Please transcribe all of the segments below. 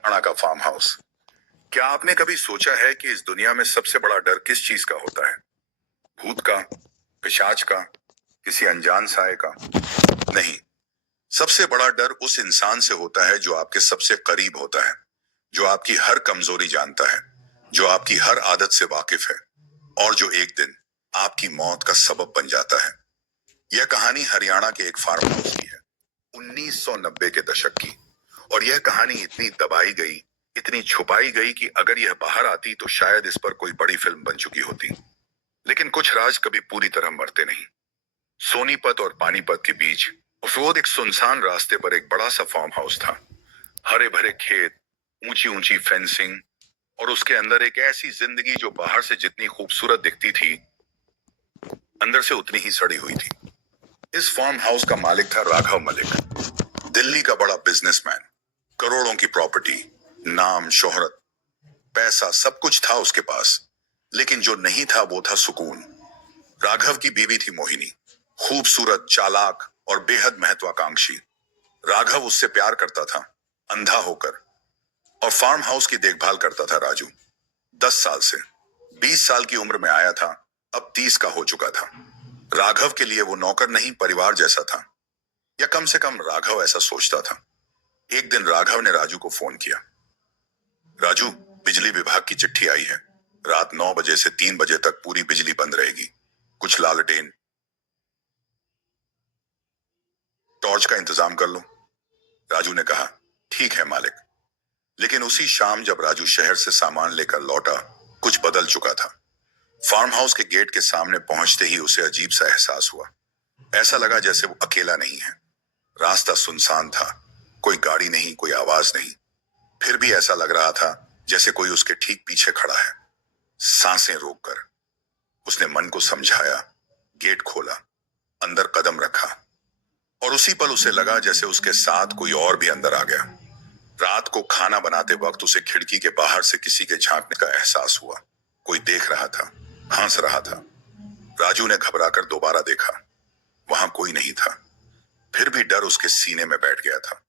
हरियाणा का farm house. क्या आपने कभी सोचा है कि इस दुनिया में सबसे बड़ा डर किस चीज का होता है? भूत का, पिशाच का, किसी अनजान साय का? नहीं, सबसे बड़ा डर उस इंसान से होता है जो आपके सबसे करीब होता है, जो आपकी हर कमजोरी जानता है, जो आपकी हर आदत से वाकिफ है और जो एक दिन आपकी मौत का सबब बन जाता है। यह कहानी हरियाणा के एक फार्म हाउस की है, 1990 के दशक की। और यह कहानी इतनी दबाई गई, इतनी छुपाई गई कि अगर यह बाहर आती तो शायद इस पर कोई बड़ी फिल्म बन चुकी होती। लेकिन कुछ राज कभी पूरी तरह मरते नहीं। सोनीपत और पानीपत के बीच उस रोज एक सुनसान रास्ते पर एक बड़ा सा फार्म हाउस था। हरे भरे खेत, ऊंची ऊंची फेंसिंग और उसके अंदर एक ऐसी जिंदगी जो बाहर से जितनी खूबसूरत दिखती थी, अंदर से उतनी ही सड़ी हुई थी। इस फार्म हाउस का मालिक था राघव मलिक, दिल्ली का बड़ा बिजनेसमैन। करोड़ों की प्रॉपर्टी, नाम, शोहरत, पैसा, सब कुछ था उसके पास। लेकिन जो नहीं था वो था सुकून। राघव की बीवी थी मोहिनी, खूबसूरत, चालाक और बेहद महत्वाकांक्षी। राघव उससे प्यार करता था, अंधा होकर। और फार्म हाउस की देखभाल करता था राजू। 10 साल से 20 साल की उम्र में आया था, अब 30 का हो चुका था। राघव के लिए वो नौकर नहीं, परिवार जैसा था, या कम से कम राघव ऐसा सोचता था। एक दिन राघव ने राजू को फोन किया। राजू, बिजली विभाग की चिट्ठी आई है। रात 9 बजे से 3 बजे तक पूरी बिजली बंद रहेगी। कुछ लालटेन, टॉर्च का इंतजाम कर लो। राजू ने कहा, ठीक है मालिक। लेकिन उसी शाम जब राजू शहर से सामान लेकर लौटा, कुछ बदल चुका था। फार्म हाउस के गेट के सामने पहुंचते ही उसे अजीब सा एहसास हुआ। ऐसा लगा जैसे वो अकेला नहीं है। रास्ता सुनसान था, कोई गाड़ी नहीं, कोई आवाज नहीं। फिर भी ऐसा लग रहा था जैसे कोई उसके ठीक पीछे खड़ा है। सांसें रोककर उसने मन को समझाया, गेट खोला, अंदर कदम रखा, और उसी पल उसे लगा जैसे उसके साथ कोई और भी अंदर आ गया। रात को खाना बनाते वक्त उसे खिड़की के बाहर से किसी के झांकने का एहसास हुआ। कोई देख रहा था, हंस रहा था। राजू ने घबराकर दोबारा देखा, वहां कोई नहीं था। फिर भी डर उसके सीने में बैठ गया था।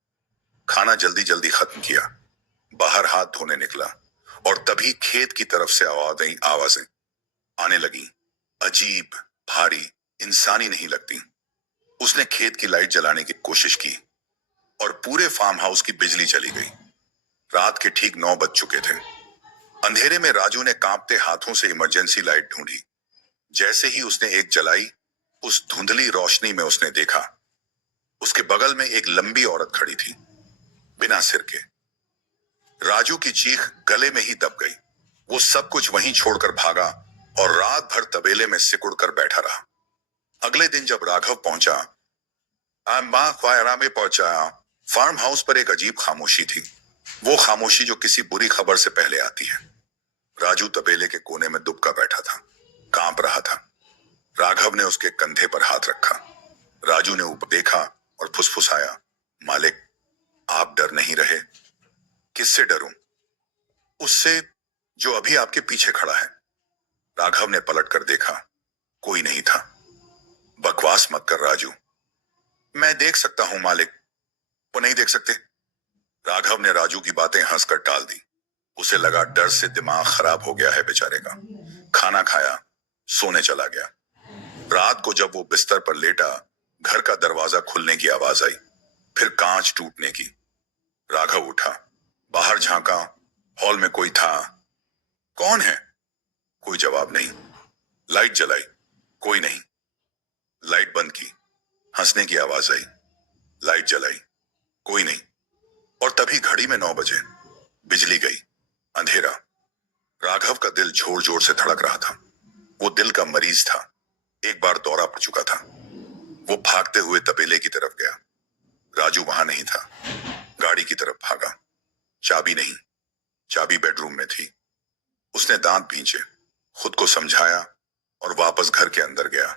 खाना जल्दी जल्दी खत्म किया, बाहर हाथ धोने निकला, और तभी खेत की तरफ से आवाजें आने लगी। अजीब, भारी, इंसानी नहीं लगती। उसने खेत की लाइट जलाने की कोशिश की और पूरे फार्म हाउस की बिजली चली गई। रात के ठीक 9 बज चुके थे। अंधेरे में राजू ने कांपते हाथों से इमरजेंसी लाइट ढूंढी। जैसे ही उसने एक जलाई, उस धुंधली रोशनी में उसने देखा, उसके बगल में एक लंबी औरत खड़ी थी, बिना सिर के। राजू की चीख गले में ही दब गई। वो सब कुछ वहीं छोड़कर भागा और रात भर तबेले में सिकुड़ कर बैठा रहा। अगले दिन जब राघव पहुंचा, मां ख्वायरा में पहुंचा, फार्म हाउस पर एक अजीब खामोशी थी। वो खामोशी जो किसी बुरी खबर से पहले आती है। राजू तबेले के कोने में दुबका बैठा था, कांप रहा था। राघव ने उसके कंधे पर हाथ रखा। राजू ने ऊपर देखा और फुसफुसाया, मालिक, आप डर नहीं रहे? किससे डरूं? उससे जो अभी आपके पीछे खड़ा है। राघव ने पलट कर देखा, कोई नहीं था। बकवास मत कर राजू। मैं देख सकता हूं मालिक। वो नहीं देख सकते? राघव ने राजू की बातें हंसकर टाल दी। उसे लगा डर से दिमाग खराब हो गया है बेचारे का। खाना खाया, सोने चला गया। रात को जब वो बिस्तर पर लेटा, घर का दरवाजा खुलने की आवाज आई, फिर कांच टूटने की। राघव उठा, बाहर झांका, हॉल में कोई था। कौन है? कोई जवाब नहीं। लाइट जलाई, कोई नहीं। लाइट बंद की, हंसने की आवाज आई। लाइट जलाई, कोई नहीं। और तभी घड़ी में 9 बजे, बिजली गई, अंधेरा। राघव का दिल जोर जोर से धड़क रहा था। वो दिल का मरीज था, एक बार दौरा पड़ चुका था। वो भागते हुए तबेले की तरफ गया। राजू वहां नहीं था। गाड़ी की तरफ भागा, चाबी नहीं। चाबी बेडरूम में थी। उसने दांत भींचे, खुद को समझाया और वापस घर के अंदर गया।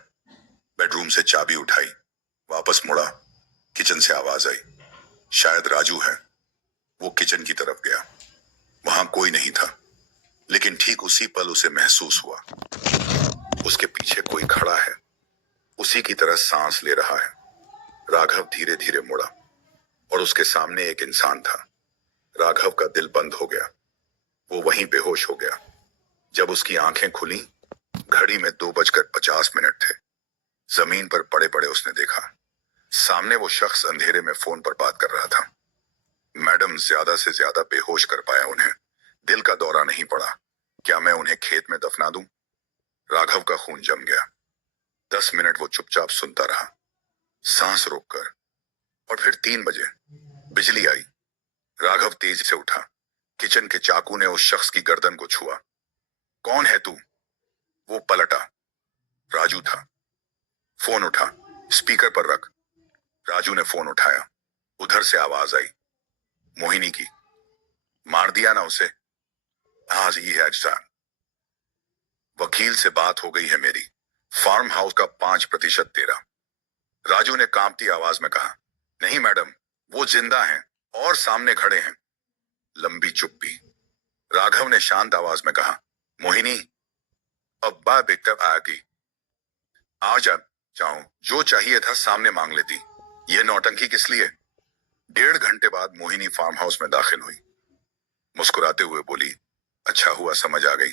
बेडरूम से चाबी उठाई, वापस मुड़ा। किचन से आवाज आई, शायद राजू है। वो किचन की तरफ गया, वहां कोई नहीं था। लेकिन ठीक उसी पल उसे महसूस हुआ, उसके पीछे कोई खड़ा है, उसी की तरह सांस ले रहा है। राघव धीरे धीरे मुड़ा और उसके सामने एक इंसान था। राघव का दिल बंद हो गया। वो वहीं बेहोश हो गया। जब उसकी आंखें खुली, घड़ी में 2:50 थे। जमीन पर पड़े पड़े उसने देखा, सामने वो शख्स अंधेरे में फोन पर बात कर रहा था। मैडम, ज्यादा से ज्यादा बेहोश कर पाया उन्हें। दिल का दौरा नहीं पड़ा। क्या मैं उन्हें खेत में दफना दूं? राघव का खून जम गया। 10 मिनट वो चुपचाप सुनता रहा, सांस रोककर। और फिर 3 बजे बिजली आई। राघव तेजी से उठा। किचन के चाकू ने उस शख्स की गर्दन को छुआ। कौन है तू? वो पलटा। राजू था। फोन उठा, स्पीकर पर रख। राजू ने फोन उठाया। उधर से आवाज आई, मोहिनी की। मार दिया ना उसे? आज ही है अजसा। वकील से बात हो गई है मेरी। फार्म हाउस का 5% तेरा। राजू ने कांपती आवाज में कहा, नहीं मैडम, वो जिंदा हैं और सामने खड़े हैं। लंबी चुप्पी। राघव ने शांत आवाज में कहा, मोहिनी, अब्बा बेटा आ गई। आ जा जाऊं, जो चाहिए था सामने मांग लेती। ये नौटंकी किस लिए? 1.5 घंटे बाद मोहिनी फार्म हाउस में दाखिल हुई। मुस्कुराते हुए बोली, अच्छा हुआ समझ आ गई।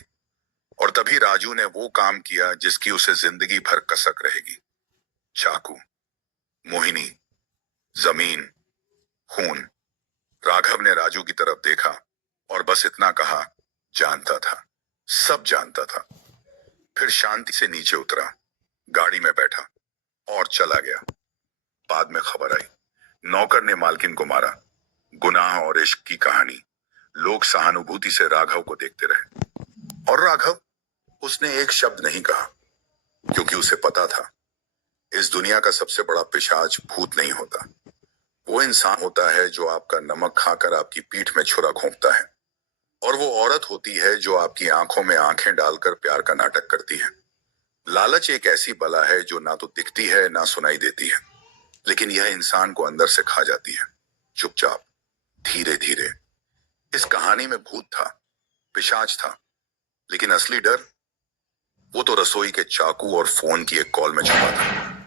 और तभी राजू ने वो काम किया जिसकी उसे जिंदगी भर कसक रहेगी। चाकू, मोहिनी, जमीन, खून। राघव ने राजू की तरफ देखा और बस इतना कहा, जानता था, सब जानता था। फिर शांति से नीचे उतरा, गाड़ी में बैठा और चला गया। बाद में खबर आई, नौकर ने मालकिन को मारा। गुनाह और इश्क की कहानी। लोग सहानुभूति से राघव को देखते रहे। और राघव, उसने एक शब्द नहीं कहा, क्योंकि उसे पता था, इस दुनिया का सबसे बड़ा पिशाच भूत नहीं होता। वो इंसान होता है जो आपका नमक खाकर आपकी पीठ में छुरा घोंपता है। और वो औरत होती है जो आपकी आंखों में आंखें डालकर प्यार का नाटक करती है। लालच एक ऐसी बला है जो ना तो दिखती है ना सुनाई देती है, लेकिन यह इंसान को अंदर से खा जाती है, चुपचाप, धीरे धीरे। इस कहानी में भूत था, पिशाच था, लेकिन असली डर, वो तो रसोई के चाकू और फोन की एक कॉल में छुपा था।